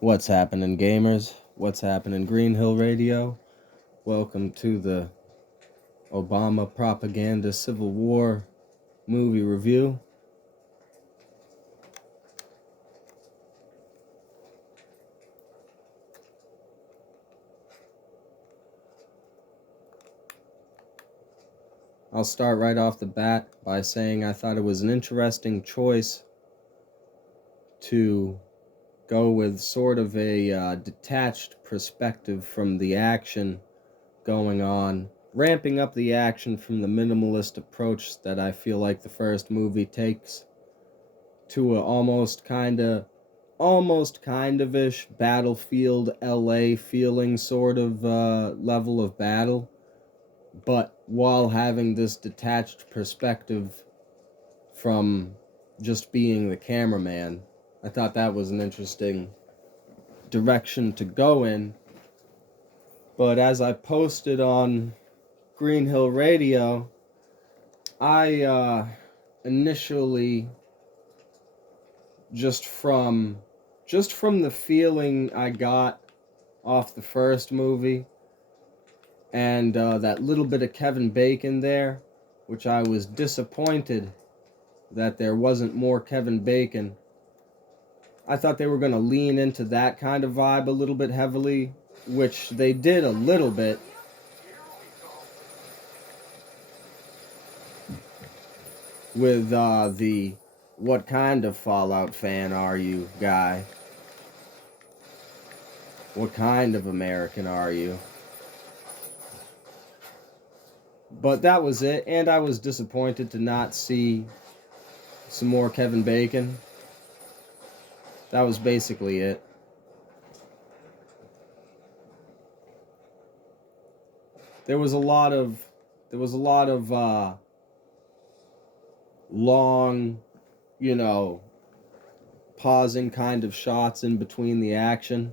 What's happening, gamers? What's happening, Green Hill Radio? Welcome to the Obama Propaganda Civil War movie review. I'll start right off the bat by saying I thought it was an interesting choice to go with sort of a detached perspective from the action going on, ramping up the action from the minimalist approach that I feel like the first movie takes to a almost kind of-ish Battlefield LA feeling sort of level of battle, but while having this detached perspective from just being the cameraman. I thought that was an interesting direction to go in. But as I posted on Green Hill Radio, I initially just from the feeling I got off the first movie and that little bit of Kevin Bacon there, which I was disappointed that there wasn't more Kevin Bacon. I thought they were going to lean into that kind of vibe a little bit heavily, which they did a little bit. With the "what kind of Fallout fan are you" guy. What kind of American are you? But that was it, and I was disappointed to not see some more Kevin Bacon. That was basically it. There was a lot of long, pausing kind of shots in between the action.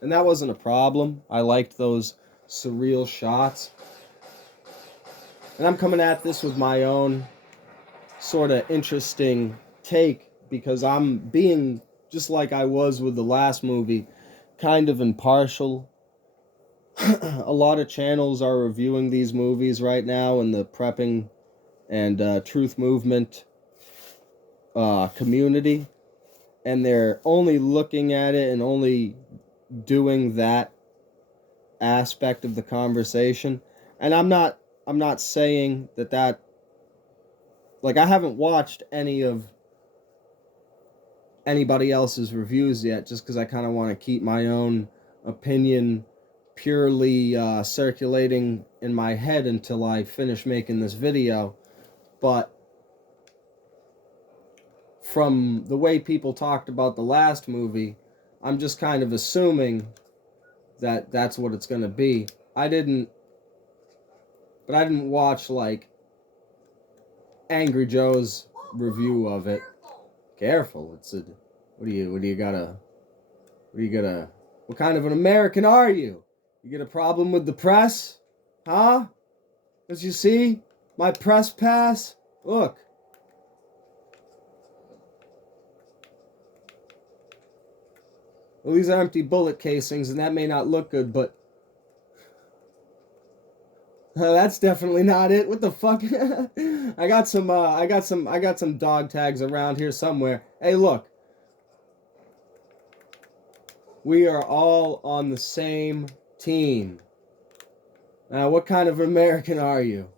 And that wasn't a problem. I liked those surreal shots. And I'm coming at this with my own sort of interesting take because I'm being, just like I was with the last movie, kind of impartial. A lot of channels are reviewing these movies right now in the prepping and truth movement community, and they're only looking at it and only doing that aspect of the conversation. And I'm not saying that like, I haven't watched any of anybody else's reviews yet, just because I kind of want to keep my own opinion purely circulating in my head until I finish making this video. But from the way people talked about the last movie, I'm just kind of assuming that that's what it's going to be. I didn't watch like Angry Joe's review of it. Careful, what kind of an American are you? You get a problem with the press? Huh? As you see, my press pass? Look. Well, these are empty bullet casings, and that may not look good, but that's definitely not it. What the fuck? I got some dog tags around here somewhere. Hey, look. We are all on the same team. Now, what kind of American are you?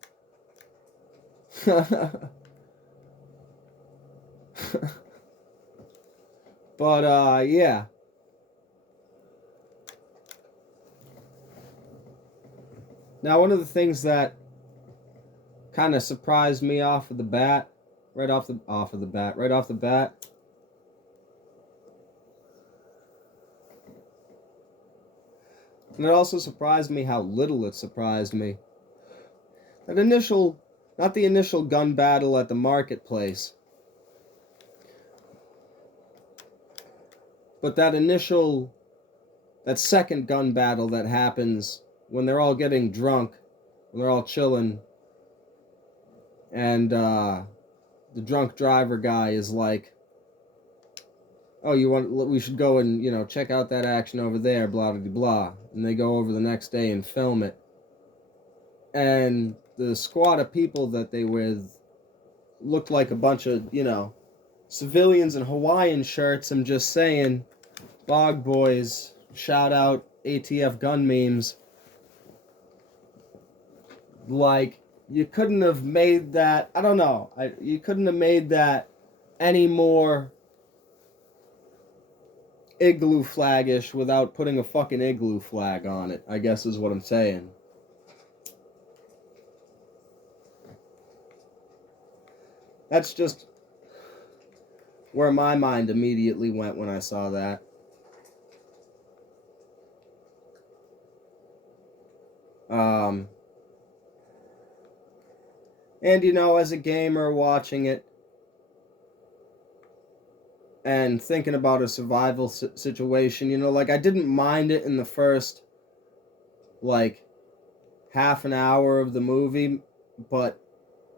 But, yeah. Now, one of the things that kind of surprised me right off the bat, and it also surprised me how little it surprised me. Not the initial gun battle at the marketplace, but that second gun battle that happens when they're all getting drunk, when they're all chilling, and the drunk driver guy is like, oh, we should go and, check out that action over there, blah, blah, blah. And they go over the next day and film it. And the squad of people that they with looked like a bunch of, civilians in Hawaiian shirts. I'm just saying, Bog Boys, shout out ATF gun memes. Like, you couldn't have made that, I don't know, you couldn't have made that any more igloo flag-ish without putting a fucking igloo flag on it, I guess is what I'm saying. That's just where my mind immediately went when I saw that. And as a gamer watching it and thinking about a survival situation, like I didn't mind it in the first, like, half an hour of the movie, but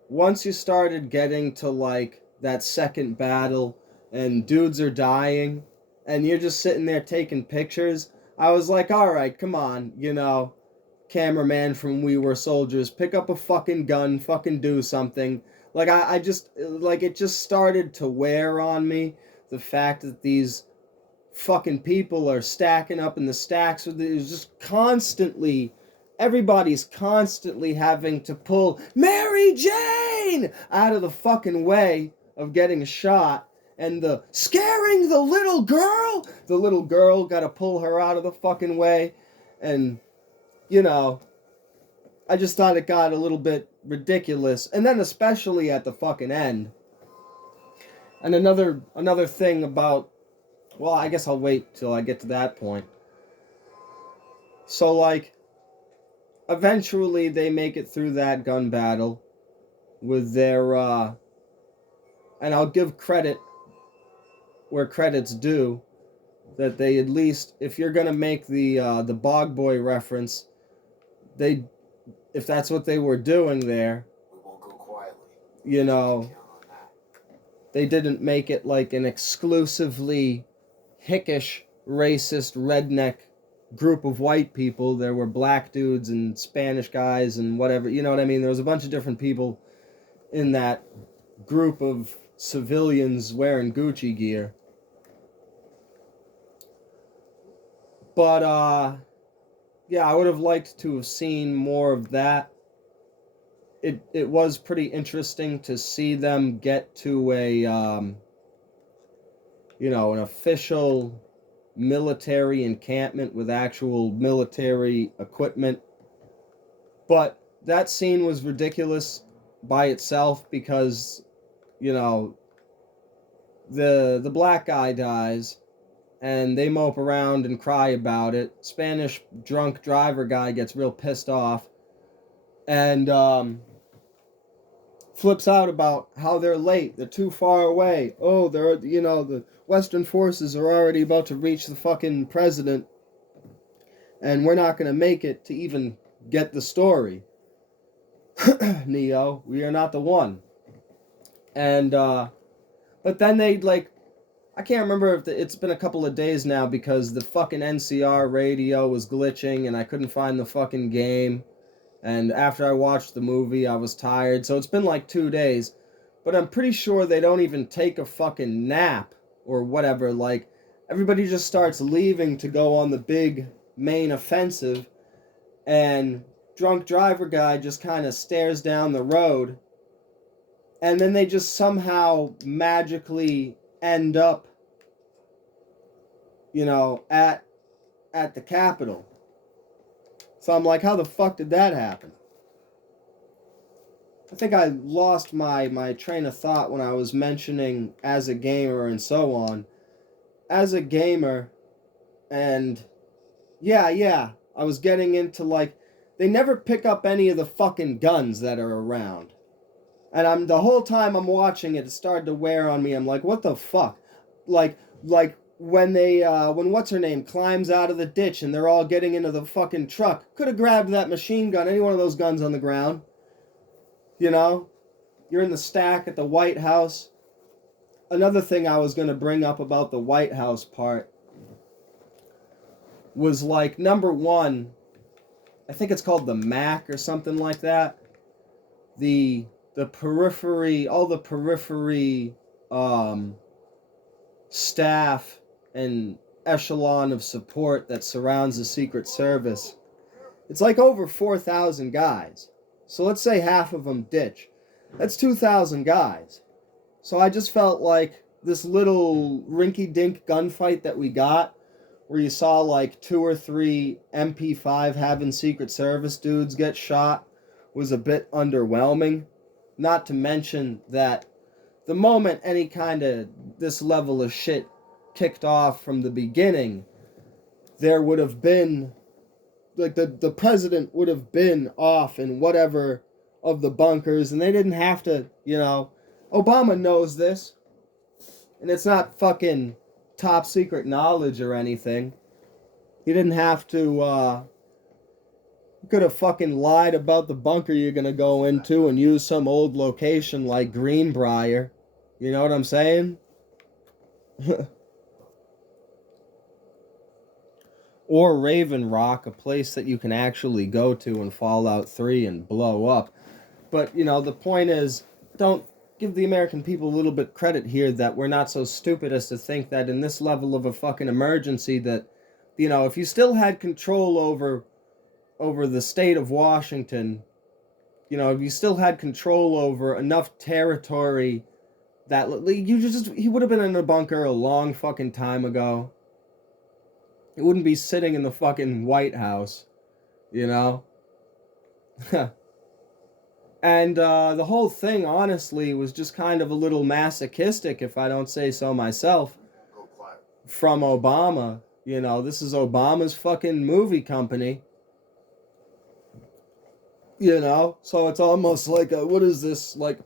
once you started getting to, like, that second battle and dudes are dying and you're just sitting there taking pictures, I was like, alright, come on, cameraman from We Were Soldiers, pick up a fucking gun, fucking do something. Like, I just, like, it just started to wear on me, the fact that these fucking people are stacking up in the stacks. It's just constantly, everybody's constantly having to pull Mary Jane out of the fucking way of getting shot. And the scaring the little girl gotta pull her out of the fucking way. And I just thought it got a little bit ridiculous. And then especially at the fucking end. And another thing about, well, I guess I'll wait till I get to that point. So, like, eventually they make it through that gun battle with their, and I'll give credit where credit's due, that they at least, if you're gonna make the Bog Boy reference, if that's what they were doing there, we won't go quietly. They didn't make it like an exclusively hickish, racist, redneck group of white people. There were black dudes and Spanish guys and whatever, you know what I mean? There was a bunch of different people in that group of civilians wearing Gucci gear. But, yeah, I would have liked to have seen more of that. It was pretty interesting to see them get to a, an official military encampment with actual military equipment. But that scene was ridiculous by itself because, the black guy dies and they mope around and cry about it. Spanish drunk driver guy gets real pissed off and flips out about how they're late, they're too far away. Oh, the Western forces are already about to reach the fucking president, and we're not gonna make it to even get the story. Neo, we are not the one. And, but then they, like, I can't remember if it's been a couple of days now because the fucking NCR radio was glitching and I couldn't find the fucking game. And after I watched the movie, I was tired. So it's been like 2 days. But I'm pretty sure they don't even take a fucking nap or whatever. Like, everybody just starts leaving to go on the big main offensive. And drunk driver guy just kind of stares down the road. And then they just somehow magically end up, at the Capitol. So I'm like, how the fuck did that happen? I think I lost my train of thought when I was mentioning as a gamer and so on. As a gamer, and yeah, I was getting into, like, they never pick up any of the fucking guns that are around. And the whole time I'm watching it, it started to wear on me. I'm like, what the fuck? Like when when what's her name climbs out of the ditch and they're all getting into the fucking truck, could have grabbed that machine gun, any one of those guns on the ground. You're in the stack at the White House. another thing I was going to bring up about the White House part was like, number one, I think it's called the MAC or something like that. The periphery, all the periphery staff and echelon of support that surrounds the Secret Service. It's like over 4,000 guys. So let's say half of them ditch. That's 2,000 guys. So I just felt like this little rinky-dink gunfight that we got, where you saw like 2 or 3 MP5 having Secret Service dudes get shot, was a bit underwhelming. Not to mention that the moment any kind of this level of shit kicked off from the beginning, there would have been, like, the president would have been off in whatever of the bunkers, and they didn't have to, Obama knows this, and it's not fucking top secret knowledge or anything. He didn't have to, could have fucking lied about the bunker you're gonna go into and use some old location like Greenbrier. You know what I'm saying? Or Raven Rock, a place that you can actually go to in Fallout 3 and blow up. But, the point is, don't give the American people a little bit credit here that we're not so stupid as to think that in this level of a fucking emergency that, if you still had control over the state of Washington, if you still had control over enough territory that he would have been in a bunker a long fucking time ago. He wouldn't be sitting in the fucking White House, And the whole thing, honestly, was just kind of a little masochistic, if I don't say so myself, from Obama. This is Obama's fucking movie company. So it's almost like what is this, like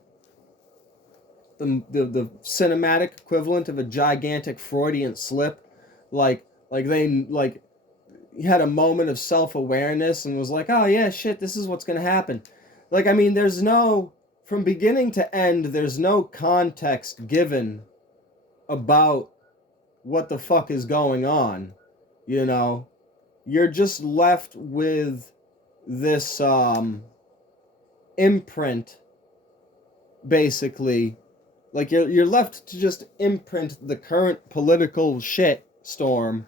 the cinematic equivalent of a gigantic Freudian slip, like he had a moment of self-awareness and was like, oh yeah, shit, this is what's gonna happen. Like, I mean, from beginning to end, there's no context given about what the fuck is going on. You're just left with this imprint, basically. Like, you're left to just imprint the current political shit storm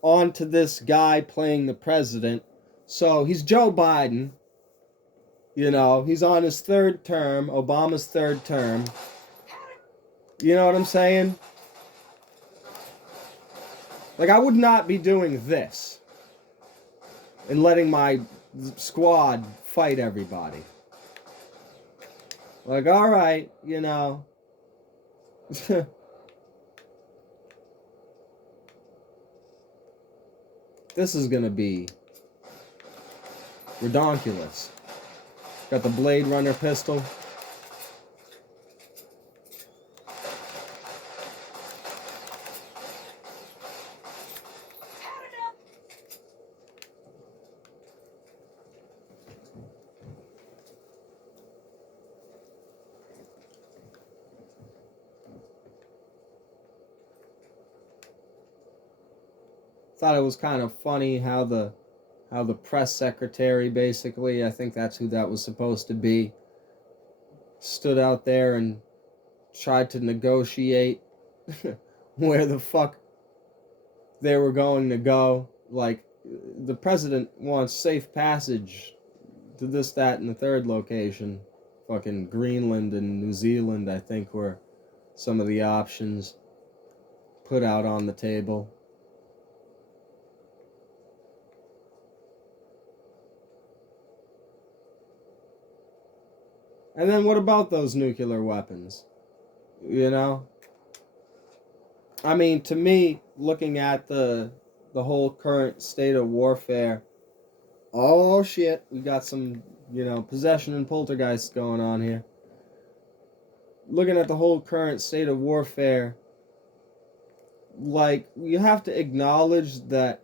onto this guy playing the president. So he's Joe Biden. He's on his third term, Obama's third term. You know what I'm saying? Like, I would not be doing this and letting my squad fight everybody. Like, all right, This is gonna be redonkulous. Got the Blade Runner pistol. Thought it was kind of funny how the press secretary, basically, I think that's who that was supposed to be, stood out there and tried to negotiate where the fuck they were going to go. Like, the president wants safe passage to this, that, and the third location. Fucking Greenland and New Zealand, I think, were some of the options put out on the table. And then what about those nuclear weapons? I mean, to me, looking at the whole current state of warfare, oh shit, we got some, possession and poltergeist going on here. Looking at the whole current state of warfare, like, you have to acknowledge that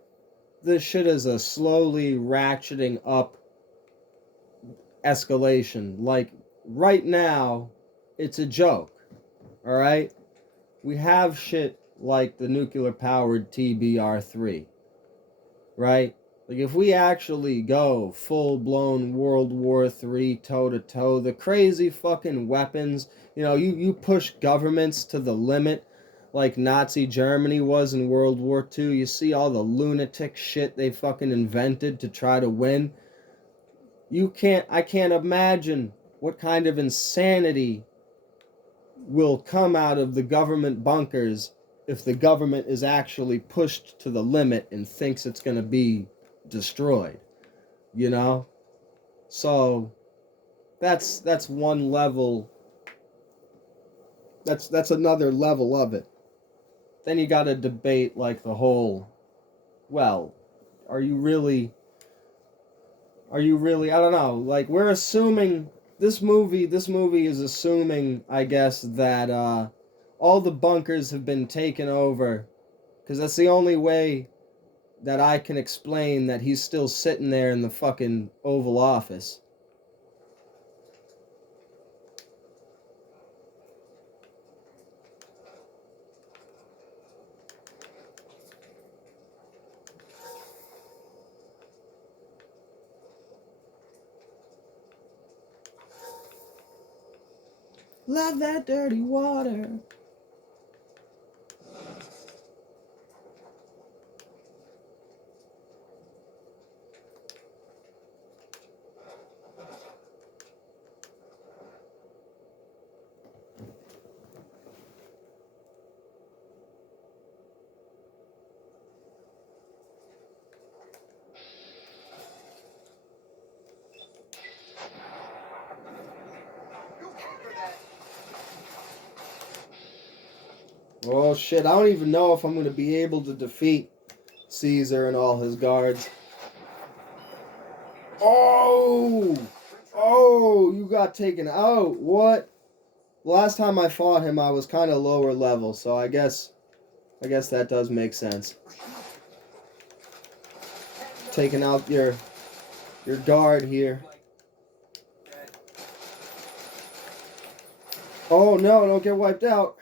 this shit is a slowly ratcheting up escalation. Like, right now, it's a joke, all right? we have shit like the nuclear powered TBR-3, right? Like if we actually go full blown World War III toe to toe, the crazy fucking weapons, you push governments to the limit like Nazi Germany was in World War II. You see all the lunatic shit they fucking invented to try to win. I can't imagine what kind of insanity will come out of the government bunkers if the government is actually pushed to the limit and thinks it's going to be destroyed, you know? So that's one level. That's another level of it. Then you got to debate like the whole, well, are you really I don't know, like we're assuming this movie is assuming, I guess, that all the bunkers have been taken over, cuz that's the only way that I can explain that he's still sitting there in the fucking Oval Office. Love that dirty water. Oh shit, I don't even know if I'm going to be able to defeat Caesar and all his guards. Oh! Oh, you got taken out. What? Last time I fought him, I was kind of lower level, so I guess that does make sense. Taking out your guard here. Oh no, don't get wiped out.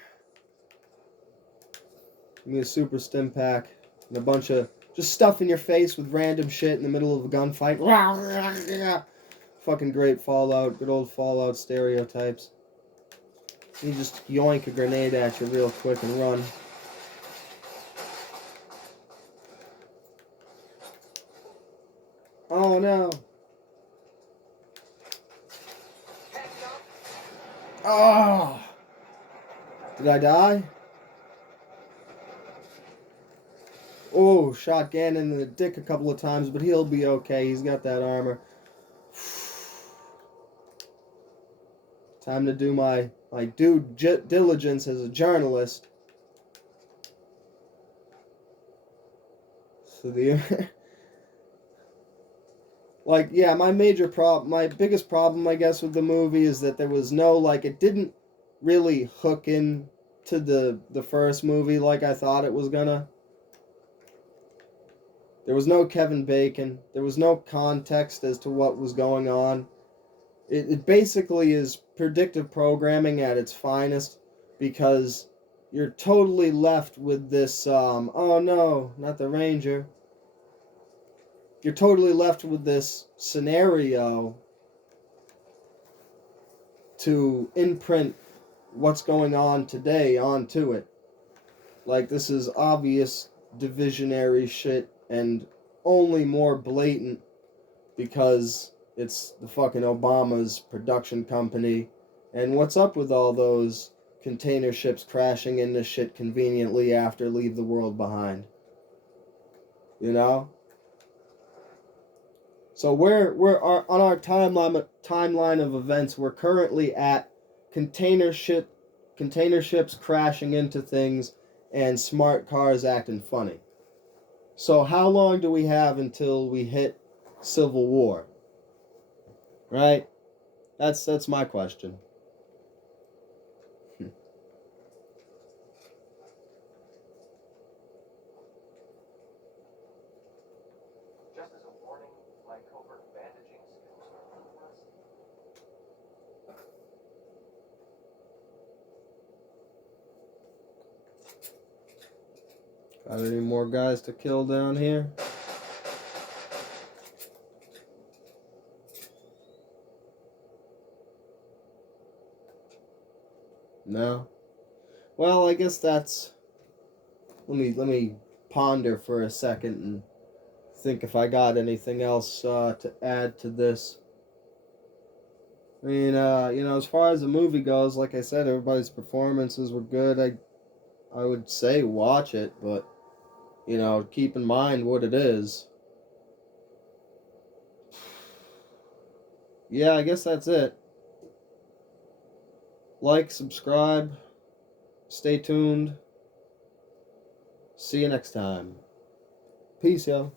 Give me a super stim pack and a bunch of just stuff in your face with random shit in the middle of a gunfight. Fucking great Fallout, good old Fallout stereotypes. You just yoink a grenade at you real quick and run. Oh no. Oh! Did I die? Oh, shot Ganon in the dick a couple of times, but he'll be okay. He's got that armor. Time to do my due diligence as a journalist. So my biggest problem, I guess, with the movie is that there was no, it didn't really hook in to the first movie like I thought it was gonna. There was no Kevin Bacon. There was no context as to what was going on. It basically is predictive programming at its finest, because you're totally left with this, oh no, not the Ranger. You're totally left with this scenario to imprint what's going on today onto it. Like, this is obvious divisionary shit and only more blatant because it's the fucking Obama's production company. And what's up with all those container ships crashing into shit conveniently after Leave the World Behind? You know? So on our timeline of events, we're currently at container ships crashing into things and smart cars acting funny. So how long do we have until we hit Civil War? Right? That's my question. Got any more guys to kill down here? No? Well, I guess that's... Let me ponder for a second and think if I got anything else to add to this. I mean, as far as the movie goes, like I said, everybody's performances were good. I would say watch it, but, keep in mind what it is. Yeah, I guess that's it. Like, subscribe, stay tuned. See you next time. Peace, yo.